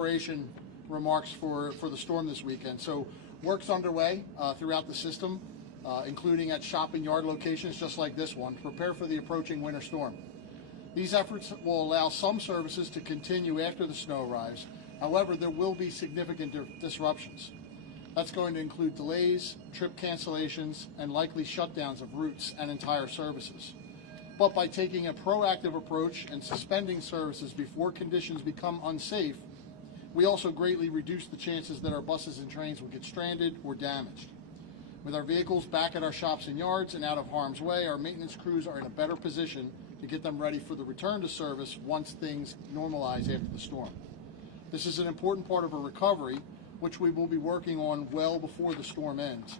remarks for the storm this weekend. So work's underway throughout the system, including at shopping yard locations just like this one, to prepare for the approaching winter storm. These efforts will allow some services to continue after the snow arrives. However, there will be significant disruptions. That's going to include delays, trip cancellations, and likely shutdowns of routes and entire services. But by taking a proactive approach and suspending services before conditions become unsafe, we also greatly reduce the chances that our buses and trains will get stranded or damaged. With our vehicles back at our shops and yards and out of harm's way, our maintenance crews are in a better position to get them ready for the return to service once things normalize after the storm. This is an important part of our recovery, which we will be working on well before the storm ends.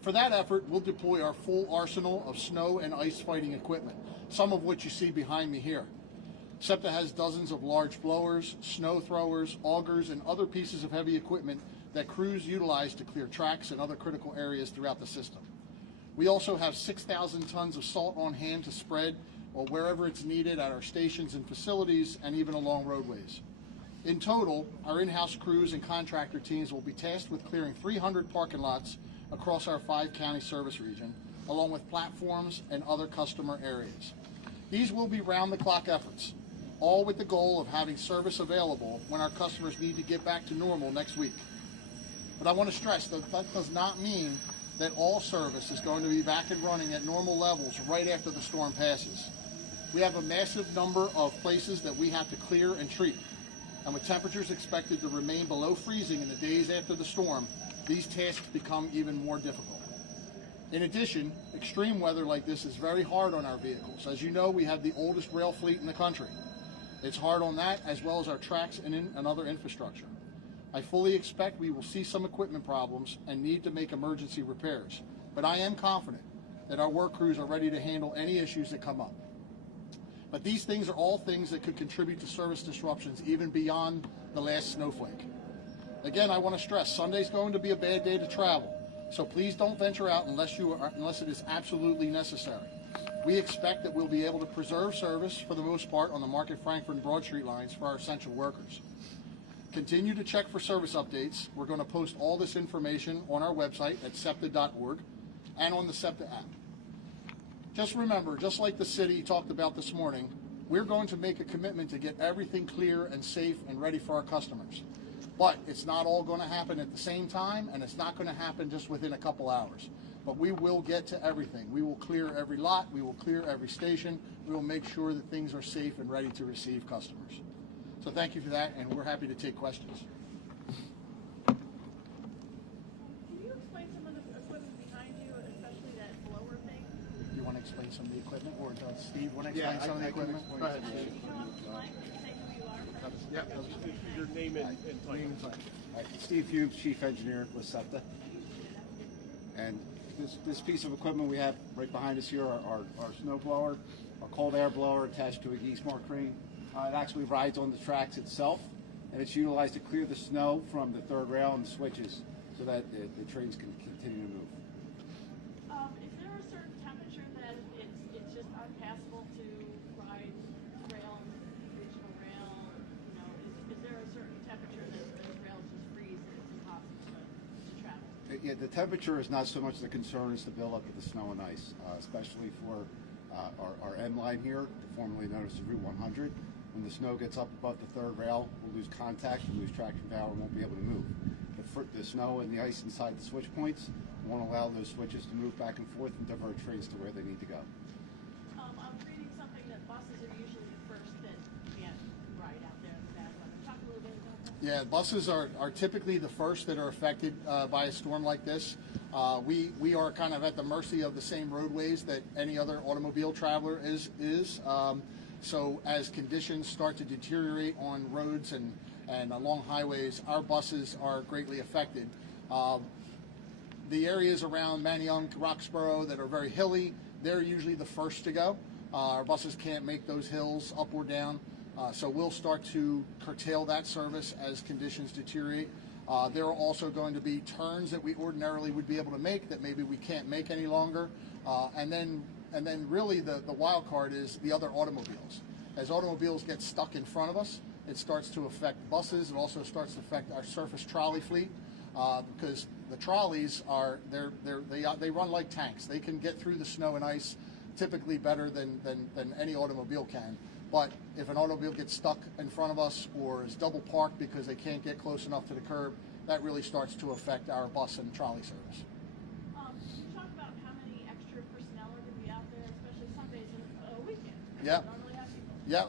For that effort, we'll deploy our full arsenal of snow and ice fighting equipment, some of which you see behind me here. SEPTA has dozens of large blowers, snow throwers, augers, and other pieces of heavy equipment that crews utilize to clear tracks and other critical areas throughout the system. We also have 6,000 tons of salt on hand to spread or wherever it's needed at our stations and facilities and even along roadways. In total, our in-house crews and contractor teams will be tasked with clearing 300 parking lots across our 5-county service region, along with platforms and other customer areas. These will be round-the-clock efforts, all with the goal of having service available when our customers need to get back to normal next week. But I want to stress that that does not mean that all service is going to be back and running at normal levels right after the storm passes. We have a massive number of places that we have to clear and treat, and with temperatures expected to remain below freezing in the days after the storm, these tasks become even more difficult. In addition, extreme weather like this is very hard on our vehicles. As you know, we have the oldest rail fleet in the country. It's hard on that as well as our tracks and other infrastructure. I fully expect we will see some equipment problems and need to make emergency repairs, but I am confident that our work crews are ready to handle any issues that come up. But these things are all things that could contribute to service disruptions even beyond the last snowflake. Again, I want to stress, Sunday's going to be a bad day to travel, so please don't venture out unless it is absolutely necessary. We expect that we'll be able to preserve service for the most part on the Market, Frankford, and Broad Street lines for our essential workers. Continue to check for service updates. We're going to post all this information on our website at septa.org and on the SEPTA app. Just remember, just like the city talked about this morning, we're going to make a commitment to get everything clear and safe and ready for our customers. But it's not all going to happen at the same time, and it's not going to happen just within a couple hours. But we will get to everything. We will clear every lot. We will clear every station. We will make sure that things are safe and ready to receive customers. So thank you for that, and we're happy to take questions. Can you explain some of the equipment behind you, especially that blower thing? You want to explain some of the equipment, or does Steve want to explain some of the equipment? Go ahead. Your name and title. Steve Hughes, Chief Engineer with SEPTA. And this piece of equipment we have right behind us here, our snow blower, our cold air blower attached to a geese-mark crane. It actually rides on the tracks itself, and it's utilized to clear the snow from the third rail and the switches so that the trains can continue to move. Is there a certain temperature that it's just unpassable to ride rail, regional rail? You know, is there a certain temperature that those rails just freeze and it's impossible to travel? Yeah, the temperature is not so much the concern as the buildup of the snow and ice, especially for our M line here, formerly known as the Route 100. When the snow gets up above the third rail, we'll lose contact, we'll lose traction power, and won't be able to move. The snow and the ice inside the switch points won't allow those switches to move back and forth and divert trains to where they need to go. I'm reading something that buses are usually the first that can't ride out there in the bad weather. Talk a little bit about that. Yeah, buses are typically the first that are affected by a storm like this. We are kind of at the mercy of the same roadways that any other automobile traveler is. So as conditions start to deteriorate on roads and along highways, our buses are greatly affected. The areas around Manayunk, Roxborough that are very hilly, they're usually the first to go. Our buses can't make those hills up or down, so we'll start to curtail that service as conditions deteriorate. There are also going to be turns that we ordinarily would be able to make that maybe we can't make any longer, and then really the wild card is the other automobiles. As automobiles get stuck in front of us, it starts to affect buses. It also starts to affect our surface trolley fleet because the trolleys they run like tanks. They can get through the snow and ice typically better than any automobile can. But if an automobile gets stuck in front of us or is double parked because they can't get close enough to the curb, that really starts to affect our bus and trolley service. Can you talk about how many extra personnel are going to be out there, especially Sundays and a weekend? Yeah. We normally have people. Yeah,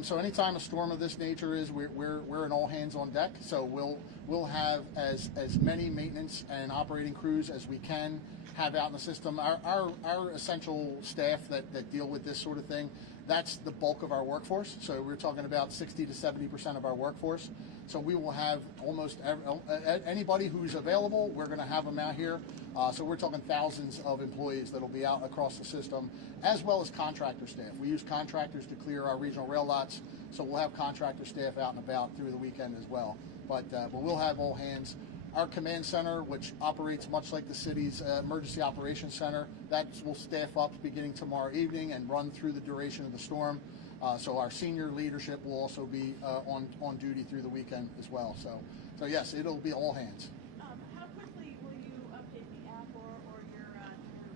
so anytime a storm of this nature is, we're an all hands on deck. So we'll have as many maintenance and operating crews as we can have out in the system. Our essential staff that deal with this sort of thing, that's the bulk of our workforce. So we're talking about 60 to 70% of our workforce. So we will have almost anybody who's available. We're going to have them out here. So we're talking thousands of employees that'll be out across the system, as well as contractor staff. We use contractors to clear our regional rail lots, so we'll have contractor staff out and about through the weekend as well. But we'll have all hands. Our command center, which operates much like the city's emergency operations center, that will staff up beginning tomorrow evening and run through the duration of the storm. So our senior leadership will also be on duty through the weekend as well. So yes, it'll be all hands. How quickly will you update the app or your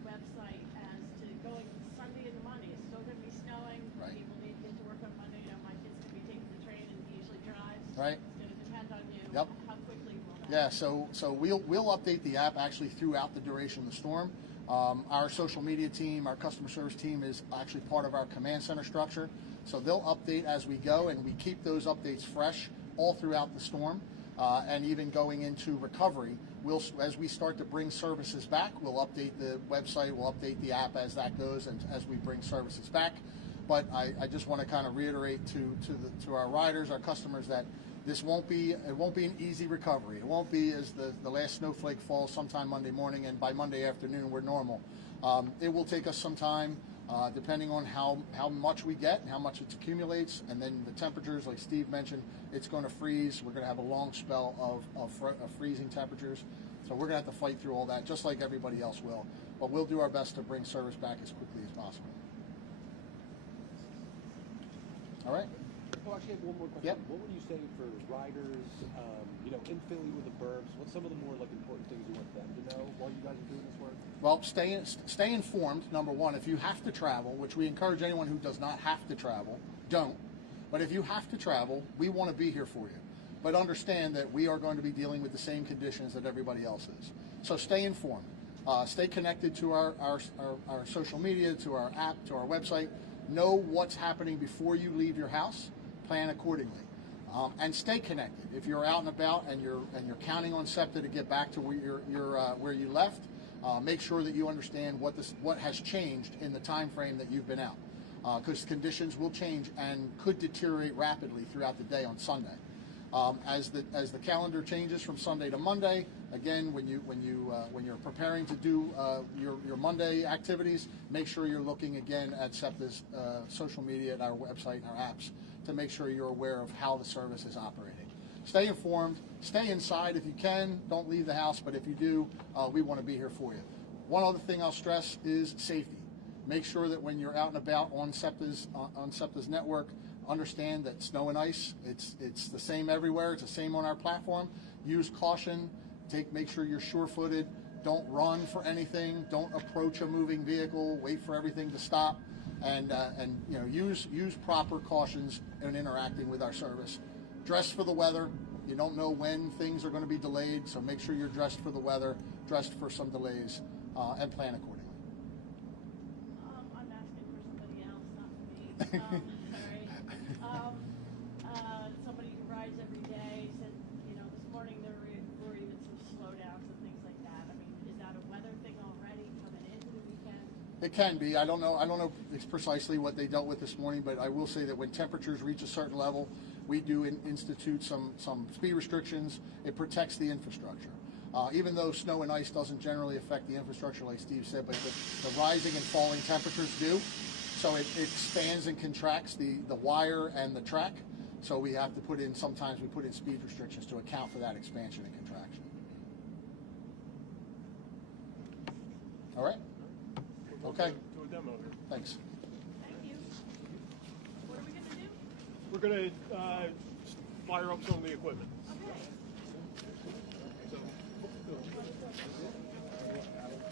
website as to going Sunday into Monday? It's still going to be snowing. Right. People need to get to work on Monday. You know, my kid's going to be taking the train and he usually drives. Right. It's going to depend on you. Yep. How quickly will that? Yeah, so we'll update the app actually throughout the duration of the storm. Our social media team, our customer service team is actually part of our command center structure. So they'll update as we go, and we keep those updates fresh all throughout the storm. And even going into recovery, as we start to bring services back, we'll update the website, we'll update the app as that goes, and as we bring services back. But I just want to kind of reiterate to our riders, our customers, that it won't be an easy recovery. It won't be as the last snowflake falls sometime Monday morning, and by Monday afternoon we're normal. It will take us some time, depending on how much we get and how much it accumulates, and then the temperatures, like Steve mentioned, it's going to freeze. We're going to have a long spell of freezing temperatures. So we're going to have to fight through all that, just like everybody else will. But we'll do our best to bring service back as quickly as possible. All right? Oh, actually, I have one more question. Yep. What would you say for riders, in Philly with the burbs? What's some of the more important things you want them to know while you guys are doing this work? Well, stay informed, number one. If you have to travel, which we encourage anyone who does not have to travel, don't. But if you have to travel, we want to be here for you. But understand that we are going to be dealing with the same conditions that everybody else is. So stay informed. Stay connected to our social media, to our app, to our website. Know what's happening before you leave your house. Plan accordingly. And stay connected. If you're out and about and you're counting on SEPTA to get back to where you left, make sure that you understand what has changed in the time frame that you've been out, because conditions will change and could deteriorate rapidly throughout the day on Sunday. As the calendar changes from Sunday to Monday, again, when you're preparing to do your Monday activities, make sure you're looking again at SEPTA's social media, at our website and our apps, to make sure you're aware of how the service is operating. Stay informed. Stay inside if you can. Don't leave the house, but if you do, we want to be here for you. One other thing I'll stress is safety. Make sure that when you're out and about on SEPTA's network, understand that snow and ice, it's the same everywhere. It's the same on our platform. Use caution. Make sure you're sure-footed. Don't run for anything. Don't approach a moving vehicle. Wait for everything to stop. And use proper cautions in interacting with our service. Dress for the weather. You don't know when things are going to be delayed, so make sure you're dressed for the weather, dressed for some delays, and plan accordingly. I'm asking for somebody else, not for me. Somebody who rides every day said, this morning there were even some slowdowns and things like that. I mean, is that a weather thing already coming into the weekend? It can be. I don't know precisely what they dealt with this morning, but I will say that when temperatures reach a certain level, we do institute some speed restrictions. It protects the infrastructure. Even though snow and ice doesn't generally affect the infrastructure, like Steve said, but the rising and falling temperatures do. So it expands and contracts the wire and the track. So we have to sometimes we put in speed restrictions to account for that expansion and contraction. All right? Okay. Do a demo here. Thanks. Thank you. What are we going to do? We're going to fire up some of the equipment. Okay.